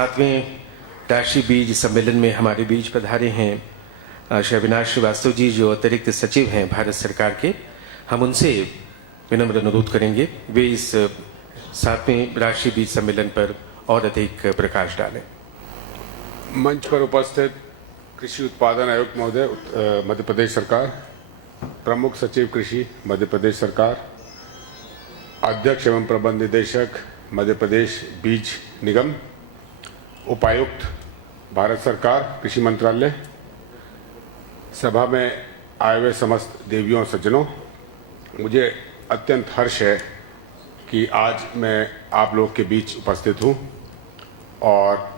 सातवें राष्ट्रीय बीज सम्मेलन में हमारे बीच पधारे हैं श्री अविनाश श्रीवास्तव जी, जो अतिरिक्त सचिव हैं भारत सरकार के। हम उनसे विनम्र अनुरोध करेंगे वे इस सातवें राष्ट्रीय बीज सम्मेलन पर और अधिक प्रकाश डालें। मंच पर उपस्थित कृषि उत्पादन आयुक्त महोदय मध्य प्रदेश सरकार, प्रमुख सचिव कृषि मध्य प्रदेश सरकार, अध्यक्ष एवं प्रबंध निदेशक मध्य प्रदेश बीज निगम, उपायुक्त भारत सरकार कृषि मंत्रालय, सभा में आए हुए समस्त देवियों और सज्जनों, मुझे अत्यंत हर्ष है कि आज मैं आप लोग के बीच उपस्थित हूं और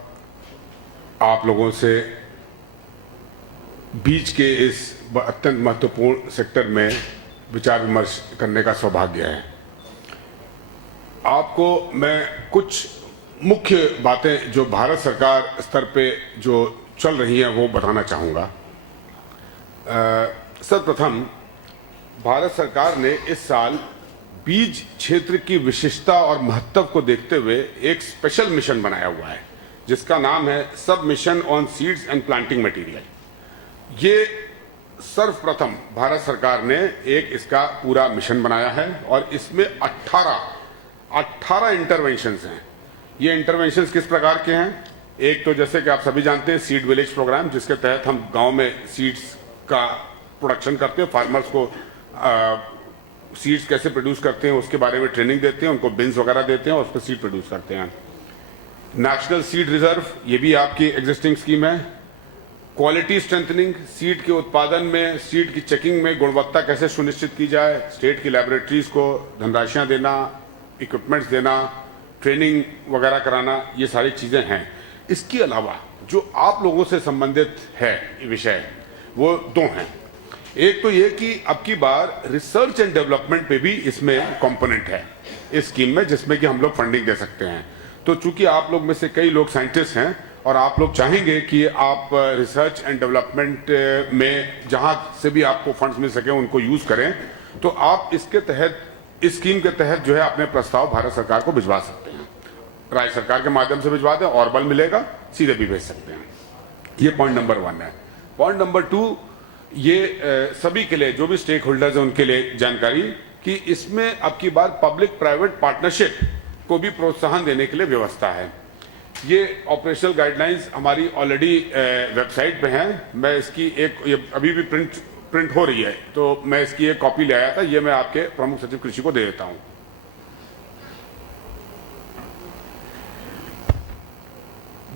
आप लोगों से बीज के इस अत्यंत महत्वपूर्ण सेक्टर में विचार विमर्श करने का सौभाग्य है। आपको मैं कुछ मुख्य बातें जो भारत सरकार स्तर पे जो चल रही हैं वो बताना चाहूँगा। सर्वप्रथम भारत सरकार ने इस साल बीज क्षेत्र की विशिष्टता और महत्व को देखते हुए एक स्पेशल मिशन बनाया हुआ है जिसका नाम है सब mission on seeds and planting material. ये सर्वप्रथम भारत सरकार ने एक इसका पूरा मिशन बनाया है और इसमें 18 इंटरवेंशंस हैं। ये इंटरवेंशंस किस प्रकार के हैं? एक तो जैसे कि आप सभी जानते हैं सीड विलेज प्रोग्राम, जिसके तहत हम गांव में सीड्स का प्रोडक्शन करते हैं, फार्मर्स को सीड्स कैसे प्रोड्यूस करते हैं उसके बारे में ट्रेनिंग देते हैं, उनको बिन्स वगैरह देते हैं और उस पर सीड प्रोड्यूस करते हैं। नेशनल सीड रिजर्व, ये भी आपकी एग्जिस्टिंग स्कीम है। क्वालिटी स्ट्रेंथनिंग, सीड के उत्पादन में, सीड की चेकिंग में गुणवत्ता कैसे सुनिश्चित की जाए, स्टेट की लैबोरेटरीज को धनराशियां देना, इक्विपमेंट्स देना, ट्रेनिंग वगैरह कराना, ये सारी चीजें हैं। इसके अलावा जो आप लोगों से संबंधित है विषय वो दो हैं। एक तो ये कि अब की बार रिसर्च एंड डेवलपमेंट पे भी इसमें कंपोनेंट है इस स्कीम में, जिसमें कि हम लोग फंडिंग दे सकते हैं। तो चूंकि आप लोग में से कई लोग साइंटिस्ट हैं और आप लोग चाहेंगे कि आप रिसर्च एंड डेवलपमेंट में जहां से भी आपको फंड्स मिल सके उनको यूज करें, तो आप इसके तहत, इस स्कीम के तहत जो है अपने प्रस्ताव भारत सरकार को भिजवा सकते हैं। राज्य सरकार के माध्यम से भिजवा दें और बल मिलेगा, सीधे भी भेज सकते हैं। ये पॉइंट नंबर 1 है। पॉइंट नंबर 2, ये सभी के लिए जो भी स्टेक होल्डर्स हैं उनके लिए जानकारी कि इसमें अब की बार पब्लिक प्राइवेट पार्टनरशिप को भी प्रोत्साहन देने के लिए व्यवस्था है। ये ऑपरेशनल गाइडलाइंस हमारी ऑलरेडी वेबसाइट पे हैं। मैं इसकी ये अभी भी प्रिंट हो रही है, तो मैं इसकी एक कॉपी ले आया था। ये मैं आपके प्रमुख सचिव कृषि को दे देता हूं।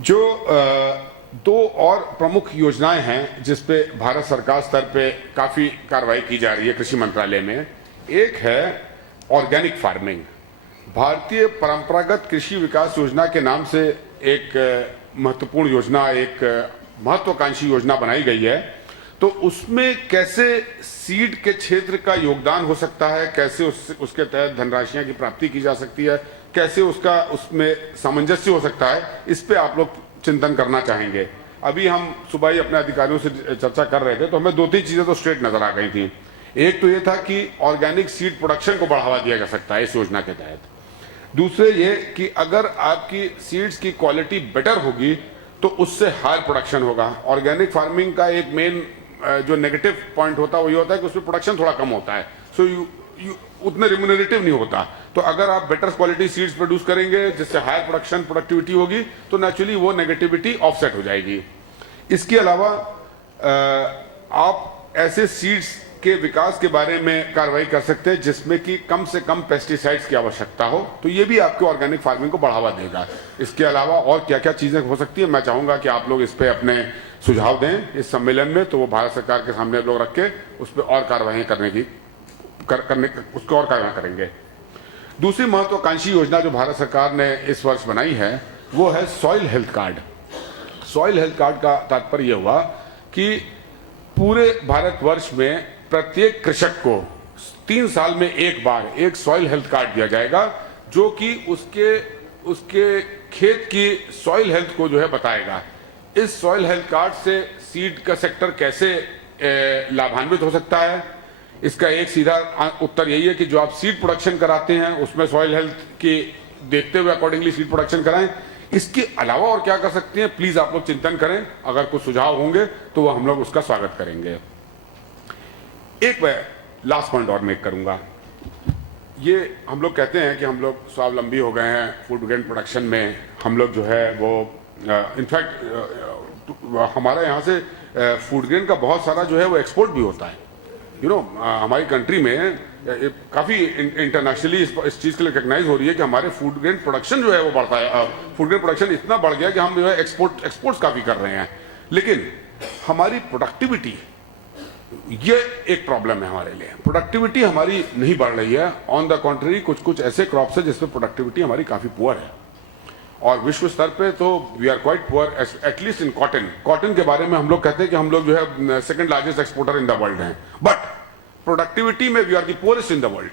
जो दो और प्रमुख योजनाएं हैं जिस पे भारत सरकार स्तर पे काफी कार्रवाई की जा रही है कृषि मंत्रालय में। एक है ऑर्गेनिक फार्मिंग। भारतीय परंपरागत कृषि विकास योजना के नाम से एक महत्वपूर्ण योजना, एक महत्वाकांक्षी योजना बनाई गई है। तो उसमें कैसे सीड के क्षेत्र का योगदान हो सकता है, कैसे उसके तहत धनराशियां की प्राप्ति की जा सकती है, कैसे उसका उसमें सामंजस्य हो सकता है, इस पे आप लोग चिंतन करना चाहेंगे। अभी हम सुबह ही अपने अधिकारियों से चर्चा कर रहे थे तो हमें 2-3 चीजें तो स्ट्रेट नजर आ गई थी। एक तो ये था कि ऑर्गेनिक सीड प्रोडक्शन को बढ़ावा दिया जा सकता है इस योजना के तहत। दूसरे ये कि अगर आपकी सीड्स की क्वालिटी बेटर होगी तो उससे हायर प्रोडक्शन होगा। ऑर्गेनिक फार्मिंग का एक मेन जो नेगेटिव पॉइंट होता है वो ये होता है कि उसमें प्रोडक्शन थोड़ा कम होता है, सो उतने रिम्यूनरेटिव नहीं होता। तो अगर आप बेटर क्वालिटी सीड्स प्रोड्यूस करेंगे जिससे हायर प्रोडक्शन प्रोडक्टिविटी होगी तो नेचुरली वो नेगेटिविटी ऑफसेट हो जाएगी। इसके अलावा आप ऐसे सीड्स के विकास के बारे में कार्रवाई कर सकते हैं जिसमें कि कम से कम पेस्टिसाइड्स की आवश्यकता हो, तो ये भी आपके ऑर्गेनिक फार्मिंग को बढ़ावा देगा। इसके अलावा और क्या क्या चीजें हो सकती है, मैं चाहूंगा कि आप लोग इस पे अपने सुझाव दें इस सम्मेलन में, तो वो भारत सरकार के सामने लोग रख के उस पर और कार्रवाई उसको और कार्रवाई करेंगे। दूसरी महत्वाकांक्षी योजना जो भारत सरकार ने इस वर्ष बनाई है वो है soil health card. Soil health card का तात्पर्य हुआ कि पूरे भारतवर्ष में प्रत्येक कृषक को 3 साल में एक बार एक सॉइल हेल्थ कार्ड दिया जाएगा, जो कि उसके खेत की सॉइल हेल्थ को जो है बताएगा। इस सॉइल हेल्थ कार्ड से सीड का सेक्टर कैसे लाभान्वित हो सकता है, इसका एक सीधा उत्तर यही है कि जो आप सीड प्रोडक्शन कराते हैं उसमें सॉइल हेल्थ की देखते हुए अकॉर्डिंगली सीड प्रोडक्शन कराएं। इसके अलावा और क्या कर सकते हैं, प्लीज आप लोग चिंतन करें। अगर कुछ सुझाव होंगे तो वो हम लोग उसका स्वागत करेंगे। एक मैं लास्ट पॉइंट और मेक करूंगा। ये हम लोग कहते हैं कि हम लोग स्वावलंबी हो गए हैं फूड ग्रेन प्रोडक्शन में। हम लोग जो है वो इनफैक्ट हमारा यहाँ से फूड ग्रेन का बहुत सारा जो है वो एक्सपोर्ट भी होता है। हमारी कंट्री में काफी इंटरनेशनली इस चीज के लिए रिकॉग्नाइज हो रही है कि हमारे फूड ग्रेन प्रोडक्शन जो है वो बढ़ता है। फूड ग्रेन प्रोडक्शन इतना बढ़ गया कि हम जो है एक्सपोर्ट्स काफी कर रहे हैं, लेकिन हमारी प्रोडक्टिविटी, ये एक प्रॉब्लम है हमारे लिए। प्रोडक्टिविटी हमारी नहीं बढ़ रही है। ऑन द कॉन्ट्ररी कुछ ऐसे क्रॉप्स है जिसमें प्रोडक्टिविटी हमारी काफी पुअर है, और विश्व स्तर पे तो we are quite poor, at least in cotton. Cotton के बारे में हम लोग कहते हैं कि हम लोग जो है second largest exporter in the world हैं, बट प्रोडक्टिविटी में we are the poorest in the world.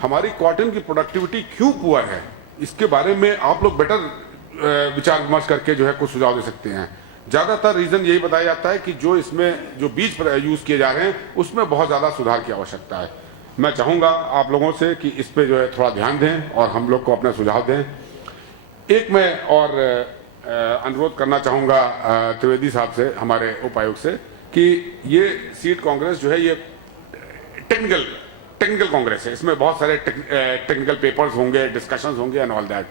हमारी कॉटन की प्रोडक्टिविटी क्यों पुअर है, इसके बारे में आप लोग बेटर विचार विमर्श करके जो है कुछ सुझाव दे सकते हैं। ज्यादातर रीजन यही बताया जाता है कि जो इसमें जो बीज यूज किए जा रहे हैं उसमें बहुत ज्यादा सुधार की आवश्यकता है। मैं चाहूंगा आप लोगों से कि इस पे जो है थोड़ा ध्यान दें और हम लोग को अपना सुझाव दें। एक मैं और अनुरोध करना चाहूंगा त्रिवेदी साहब से, हमारे उपायुक्त से, कि ये सीड कांग्रेस जो है ये टेक्निकल कांग्रेस है। इसमें बहुत सारे टेक्निकल पेपर्स होंगे, डिस्कशंस होंगे एंड ऑल दैट।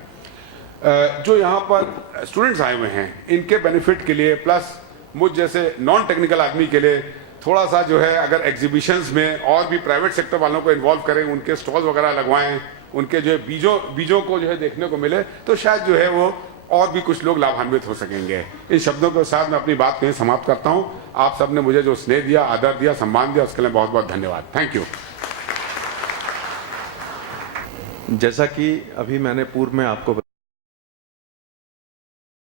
जो यहाँ पर स्टूडेंट्स आए हुए हैं इनके बेनिफिट के लिए, प्लस मुझ जैसे नॉन टेक्निकल आदमी के लिए थोड़ा सा जो है अगर एग्जीबिशंस में और भी प्राइवेट सेक्टर वालों को इन्वॉल्व करें, उनके स्टॉल्स वगैरह लगवाएं, उनके जो है बीजों को जो है देखने को मिले, तो शायद जो है वो और भी कुछ लोग लाभान्वित हो सकेंगे। इन शब्दों के साथ मैं अपनी बात कहीं समाप्त करता हूं। आप सबने मुझे जो स्नेह दिया, आदर दिया, सम्मान दिया, उसके लिए बहुत बहुत धन्यवाद। Thank you. जैसा कि अभी मैंने पूर्व में आपको